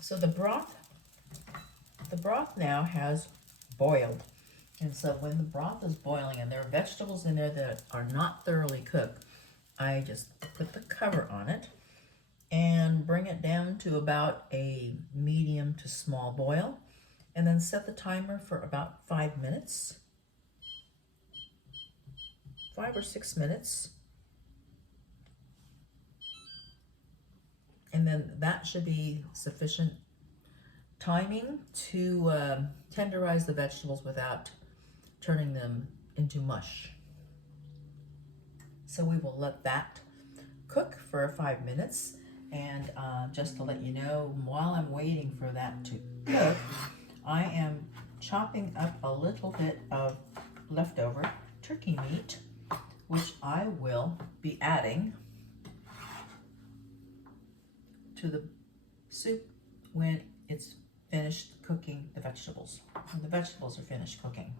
So the broth now has boiled. And so when the broth is boiling and there are vegetables in there that are not thoroughly cooked, I just put the cover on it and bring it down to about a medium to small boil, and then set the timer for about 5 minutes, 5 or 6 minutes. And then that should be sufficient timing to tenderize the vegetables without turning them into mush. So we will let that cook for 5 minutes. And just to let you know, while I'm waiting for that to cook, I am chopping up a little bit of leftover turkey meat, which I will be adding to the soup when it's finished cooking the vegetables. When the vegetables are finished cooking.